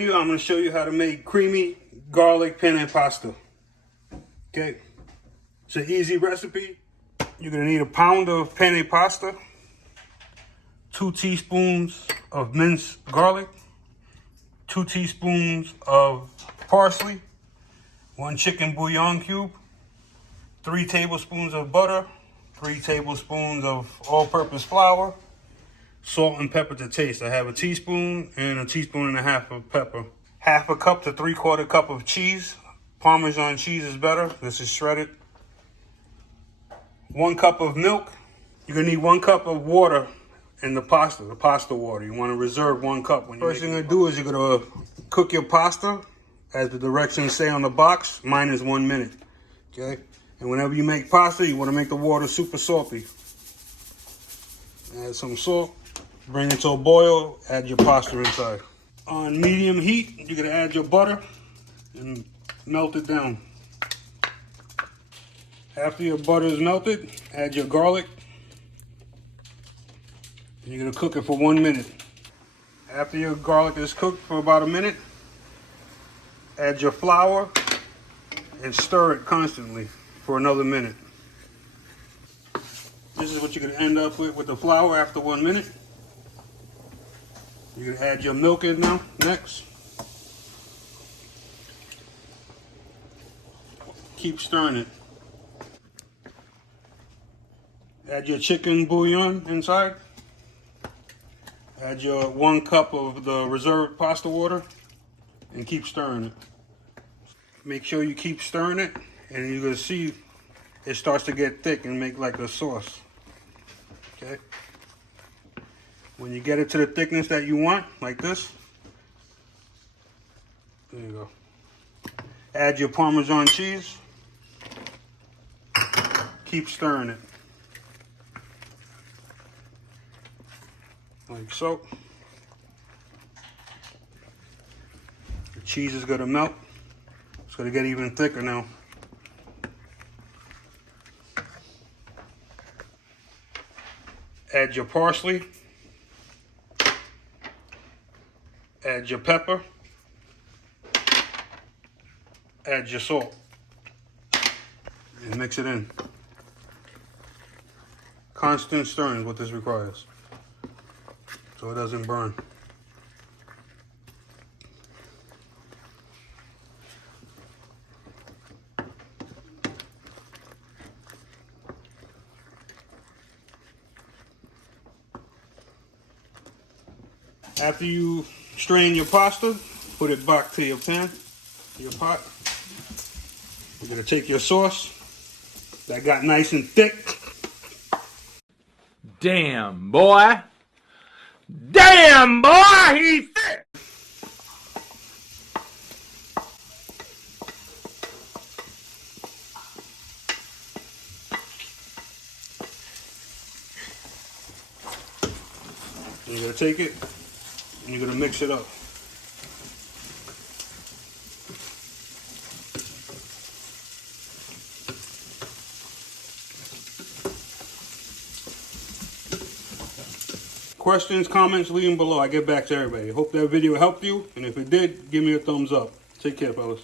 video, I'm going to show you how to make creamy garlic penne pasta. Okay, it's an easy recipe. You're going to need a pound of penne pasta, 2 teaspoons of minced garlic, 2 teaspoons of parsley, 1 chicken bouillon cube, 3 tablespoons of butter, 3 tablespoons of all-purpose flour, salt and pepper to taste. I have a teaspoon and a teaspoon and a half of pepper. Half a cup to 3/4 cup of cheese. Parmesan cheese is better. This is shredded. 1 cup of milk. You're gonna need 1 cup of water in the pasta water. You wanna reserve 1 cup. First thing you're gonna do is you're gonna cook your pasta as the directions say on the box, minus 1 minute, okay? And whenever you make pasta, you wanna make the water super salty. Add some salt, bring it to a boil, add your pasta inside. On medium heat, you're gonna add your butter and melt it down. After your butter is melted, add your garlic. And you're gonna cook it for 1 minute. After your garlic is cooked for about a minute, add your flour and stir it constantly for another minute. This is what you're gonna end up with the flour after 1 minute. You're gonna add your milk in now, next. Keep stirring it. Add your chicken bouillon inside. Add your 1 cup of the reserved pasta water and keep stirring it. Make sure you keep stirring it, and you're gonna see it starts to get thick and make like a sauce. Okay? When you get it to the thickness that you want, like this, there you go. Add your Parmesan cheese. Keep stirring it. Like so. The cheese is gonna melt. It's gonna get even thicker now. Add your parsley. Add your pepper. Add your salt. And mix it in. Constant stirring is what this requires, so it doesn't burn. After you strain your pasta, put it back to your pan, your pot. You're gonna take your sauce that got nice and thick. Damn, boy. Damn, boy, he's thick. You're gonna take it and you're gonna mix it up. Questions, comments, leave them below. I get back to everybody. Hope that video helped you, and if it did, give me a thumbs up. Take care, fellas.